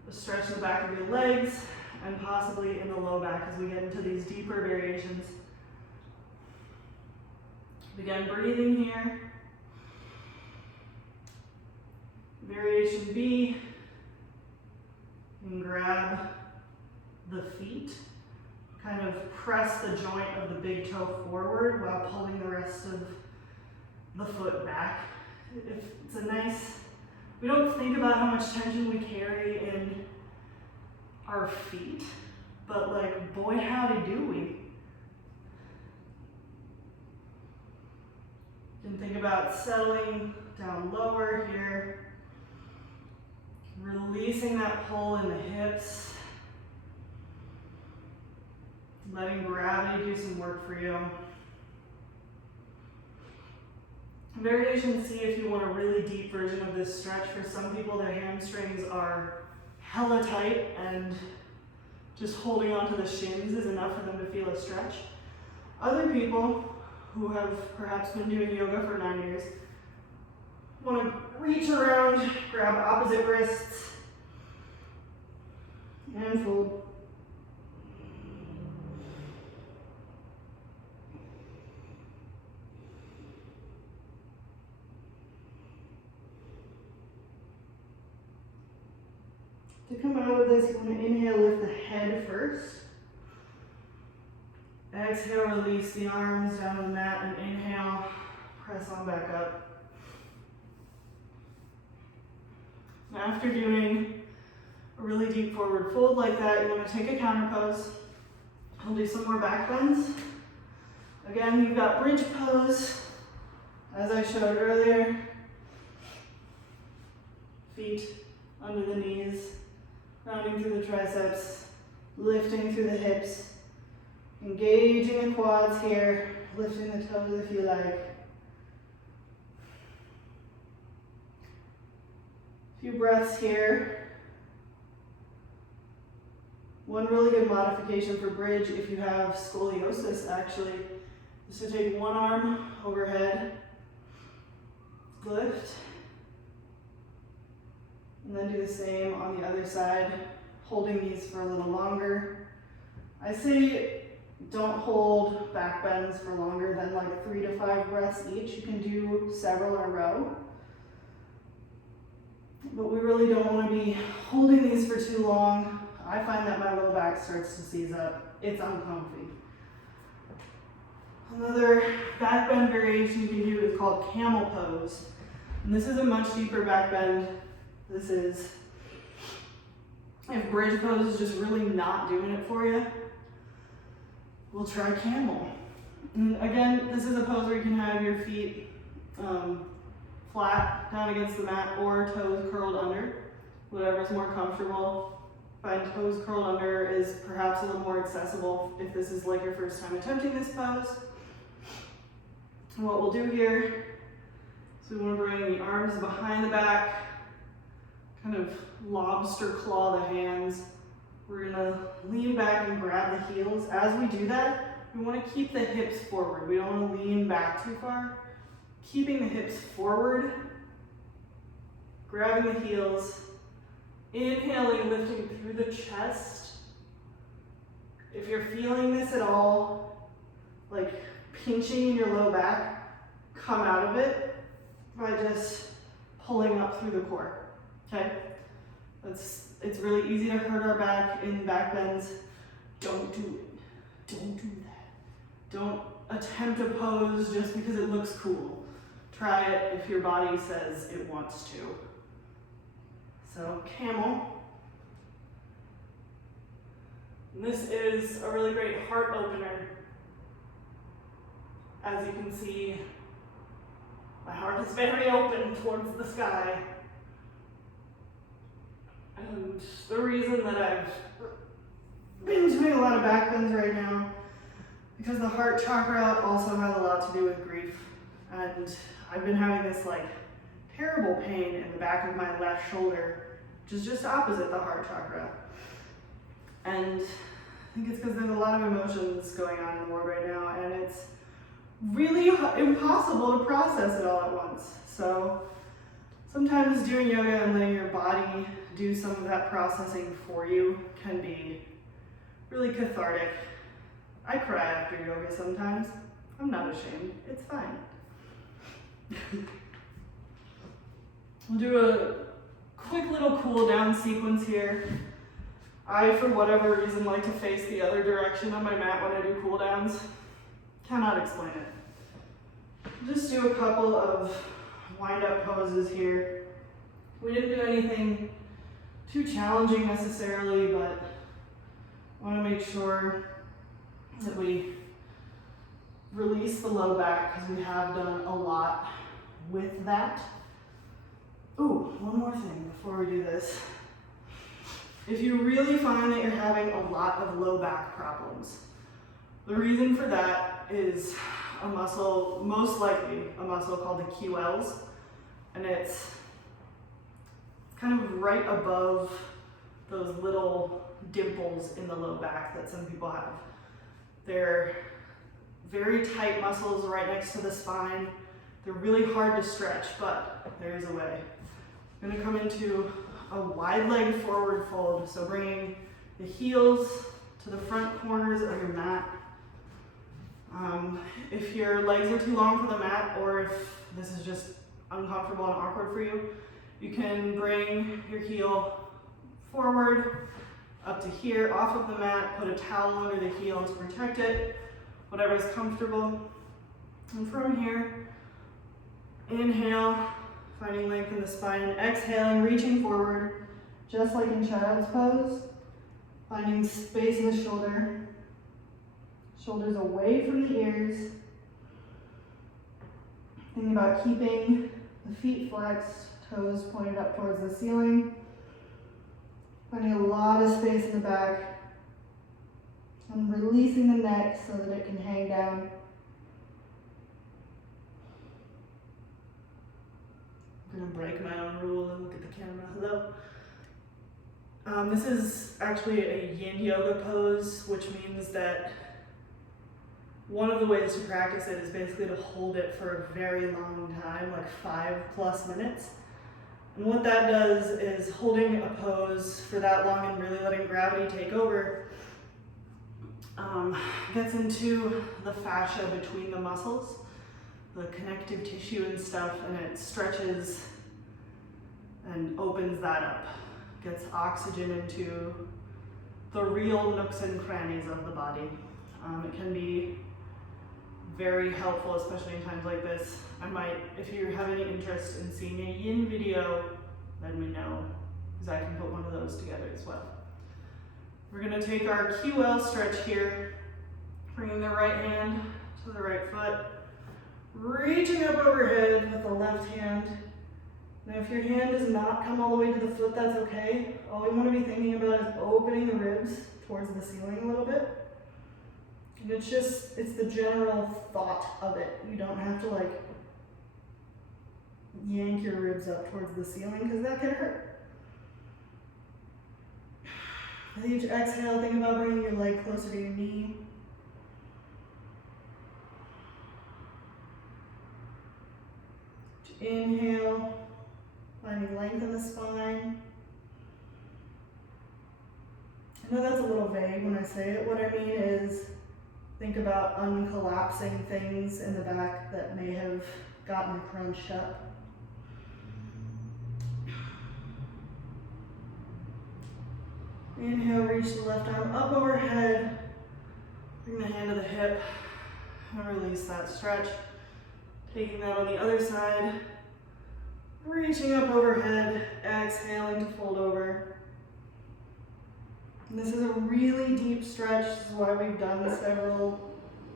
the stretch in the back of your legs and possibly in the low back as we get into these deeper variations. Begin breathing here. Variation B, you can grab the feet, kind of press the joint of the big toe forward while pulling the rest of the foot back. It's a nice, we don't think about how much tension we carry in our feet, but like, boy howdy do we. You can think about settling down lower here, releasing that pull in the hips, letting gravity do some work for you. Variation C, if you want a really deep version of this stretch. For some people, their hamstrings are hella tight and just holding onto the shins is enough for them to feel a stretch. Other people who have perhaps been doing yoga for 9 years want to reach around, grab opposite wrists, and fold. To come out of this, you want to inhale, lift the head first. Exhale, release the arms down to the mat, and inhale, press on back up. After doing a really deep forward fold like that, you want to take a counter pose. I'll do some more back bends. Again, you've got bridge pose, as I showed earlier. Feet under the knees, rounding through the triceps, lifting through the hips, engaging the quads here, lifting the toes if you like. A few breaths here. One really good modification for bridge, if you have scoliosis actually, is to take one arm overhead, lift, and then do the same on the other side, holding these for a little longer. I say don't hold back bends for longer than like 3 to 5 breaths each. You can do several in a row. But we really don't want to be holding these for too long. I find that my low back starts to seize up. It's uncomfy. Another back bend variation you can do is called camel pose. And this is a much deeper back bend. This is, if bridge pose is just really not doing it for you, we'll try camel. And again, this is a pose where you can have your feet flat down against the mat or toes curled under, whatever's more comfortable. Find toes curled under is perhaps a little more accessible if this is like your first time attempting this pose. And what we'll do here is we want to bring the arms behind the back, kind of lobster claw the hands. We're gonna lean back and grab the heels. As we do that, we want to keep the hips forward. We don't want to lean back too far. Keeping the hips forward, grabbing the heels, inhaling, lifting through the chest. If you're feeling this at all, like pinching in your low back, come out of it by just pulling up through the core, okay? It's really easy to hurt our back in back bends. Don't do it. Don't do that. Don't attempt a pose just because it looks cool. Try it if your body says it wants to. So camel. And this is a really great heart opener. As you can see, my heart is very open towards the sky. And the reason that I've been doing a lot of back bends right now, because the heart chakra also has a lot to do with grief. And I've been having this like terrible pain in the back of my left shoulder, which is just opposite the heart chakra. And I think it's because there's a lot of emotions going on in the world right now, and it's really impossible to process it all at once. So sometimes doing yoga and letting your body do some of that processing for you can be really cathartic. I cry after yoga sometimes. I'm not ashamed. It's fine. We'll do quick little cool down sequence here. I, for whatever reason, like to face the other direction on my mat when I do cool downs. Cannot explain it. Just do a couple of wind up poses here. We didn't do anything too challenging necessarily, but I want to make sure that we release the low back because we have done a lot with that. Ooh, one more thing before we do this. If you really find that you're having a lot of low back problems, the reason for that is a muscle, most likely a muscle called the QLs, and it's kind of right above those little dimples in the low back that some people have. They're very tight muscles right next to the spine. They're really hard to stretch, but there is a way. I'm gonna come into a wide leg forward fold. So bringing the heels to the front corners of your mat. If your legs are too long for the mat, or if this is just uncomfortable and awkward for you, you can bring your heel forward up to here, off of the mat, put a towel under the heel to protect it, whatever is comfortable. And from here, inhale, finding length in the spine, and exhaling, reaching forward, just like in child's pose, finding space in the shoulder, shoulders away from the ears, thinking about keeping the feet flexed, toes pointed up towards the ceiling, finding a lot of space in the back, and releasing the neck so that it can hang down. I'm gonna break my own rule and look at the camera. Hello. This is actually a yin yoga pose, which means that one of the ways to practice it is basically to hold it for a very long time, like 5+ minutes. And what that does is holding a pose for that long and really letting gravity take over gets into the fascia between the muscles, the connective tissue and stuff, and it stretches and opens that up, gets oxygen into the real nooks and crannies of the body. It can be very helpful, especially in times like this. If you have any interest in seeing a yin video, let me know, because I can put one of those together as well. We're gonna take our QL stretch here, bringing the right hand to the right foot, reaching up overhead with the left hand. Now if your hand does not come all the way to the foot, that's okay. All we want to be thinking about is opening the ribs towards the ceiling a little bit. And it's the general thought of it. You don't have to like yank your ribs up towards the ceiling because that can hurt. With each exhale, think about bringing your leg closer to your knee. Inhale, finding length in the spine. I know that's a little vague when I say it. What I mean is think about uncollapsing things in the back that may have gotten crunched up. Inhale, reach the left arm up overhead. Bring the hand to the hip and release that stretch. Taking that on the other side. Reaching up overhead, exhaling to fold over. And this is a really deep stretch. This is why we've done several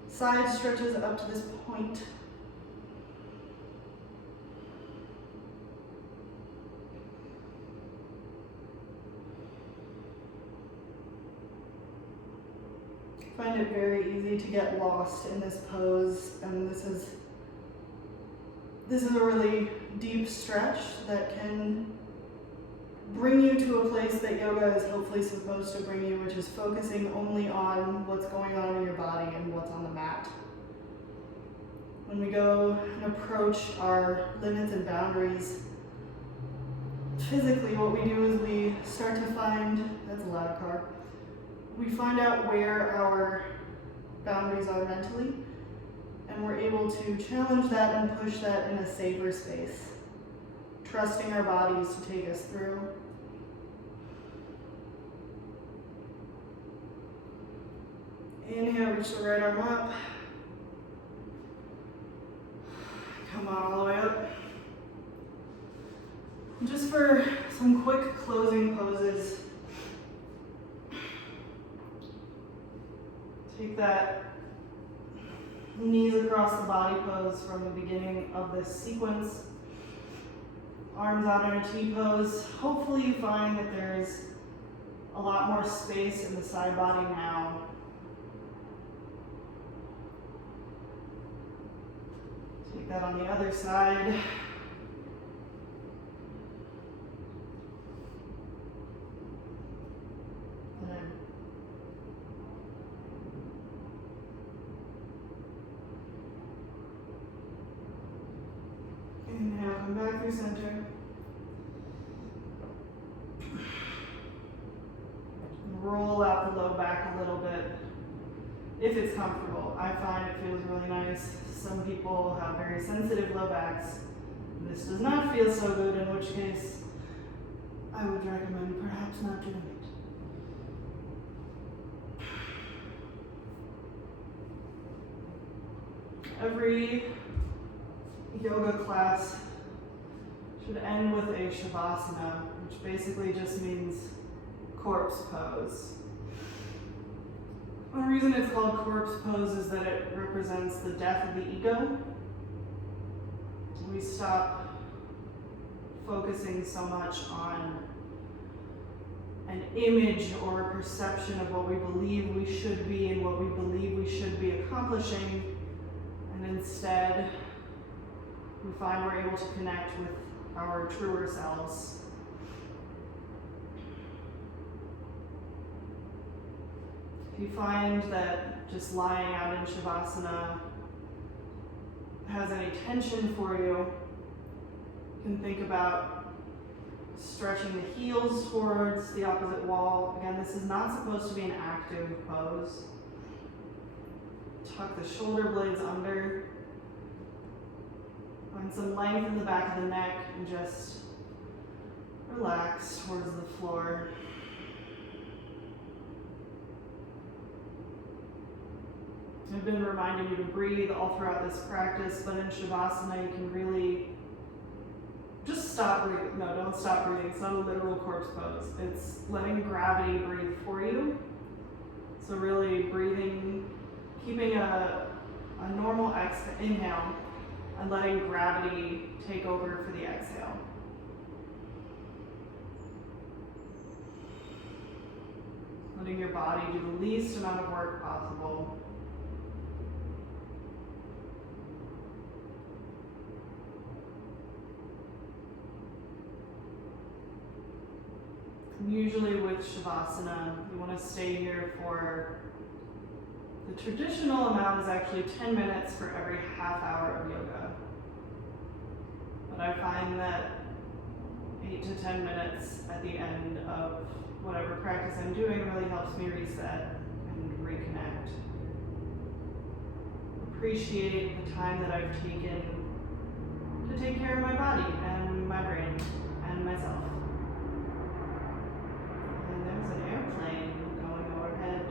side stretches up to this point. I find it very easy to get lost in this pose, and this is a really deep stretch that can bring you to a place that yoga is hopefully supposed to bring you, which is focusing only on what's going on in your body and what's on the mat. When we go and approach our limits and boundaries, physically what we do is we start to find, that's a loud car, we find out where our boundaries are mentally, and we're able to challenge that and push that in a safer space. trusting our bodies to take us through. Inhale, reach the right arm up. Come on all the way up. And just for some quick closing poses, take that knees across the body pose from the beginning of this sequence. Arms out in a T pose. Hopefully you find that there's a lot more space in the side body now. Take that on the other side. Inhale, come back through center. Roll out the low back a little bit if it's comfortable. I find it feels really nice. Some people have very sensitive low backs. This does not feel so good, in which case I would recommend perhaps not doing it. Every yoga class should end with a Shavasana, which basically just means corpse pose. The reason it's called corpse pose is that it represents the death of the ego. We stop focusing so much on an image or a perception of what we believe we should be and what we believe we should be accomplishing, and instead we find we're able to connect with our truer selves. If you find that just lying out in Shavasana has any tension for you, you can think about stretching the heels towards the opposite wall. Again, this is not supposed to be an active pose. Tuck the shoulder blades under. Find some length in the back of the neck and just relax towards the floor. I've been reminding you to breathe all throughout this practice, but in Shavasana you can really just stop breathing. No, don't stop breathing. It's not a literal corpse pose. It's letting gravity breathe for you. So really breathing, keeping a normal inhale and letting gravity take over for the exhale. Letting your body do the least amount of work possible. Usually with Shavasana, you want to stay here for, the traditional amount is actually 10 minutes for every half hour of yoga. But I find that 8 to 10 minutes at the end of whatever practice I'm doing really helps me reset and reconnect. Appreciate the time that I've taken to take care of my body and my brain and myself. Airplane going overhead.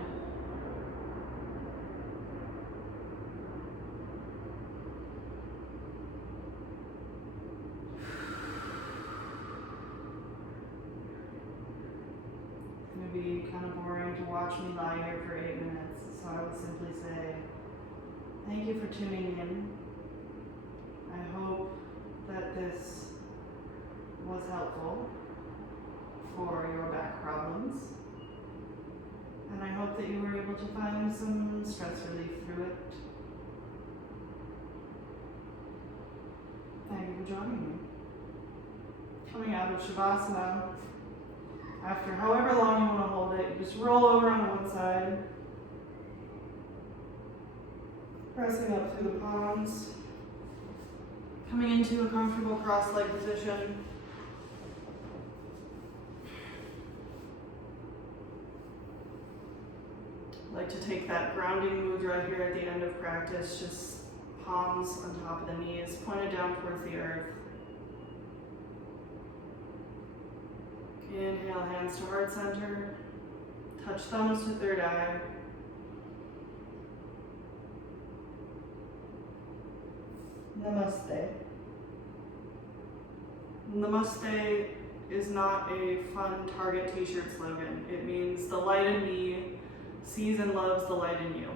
It's going to be kind of boring to watch me lie here for 8 minutes, so I would simply say thank you for tuning in. I hope that this was helpful for your back problems. And I hope that you were able to find some stress relief through it. Thank you for joining me. Coming out of Shavasana, after however long you want to hold it, you just roll over on one side, pressing up through the palms, coming into a comfortable cross-leg position. I like to take that grounding mudra here at the end of practice, just palms on top of the knees, pointed down towards the earth. Inhale, hands to heart center. Touch thumbs to third eye. Namaste. Namaste is not a fun Target t-shirt slogan. It means the light in me sees and loves the light in you.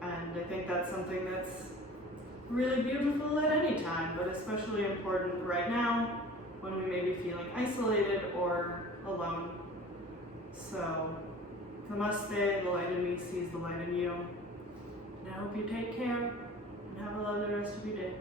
And I think that's something that's really beautiful at any time, but especially important right now when we may be feeling isolated or alone. So, namaste, the light in me sees the light in you. And I hope you take care and have a lovely rest of your day.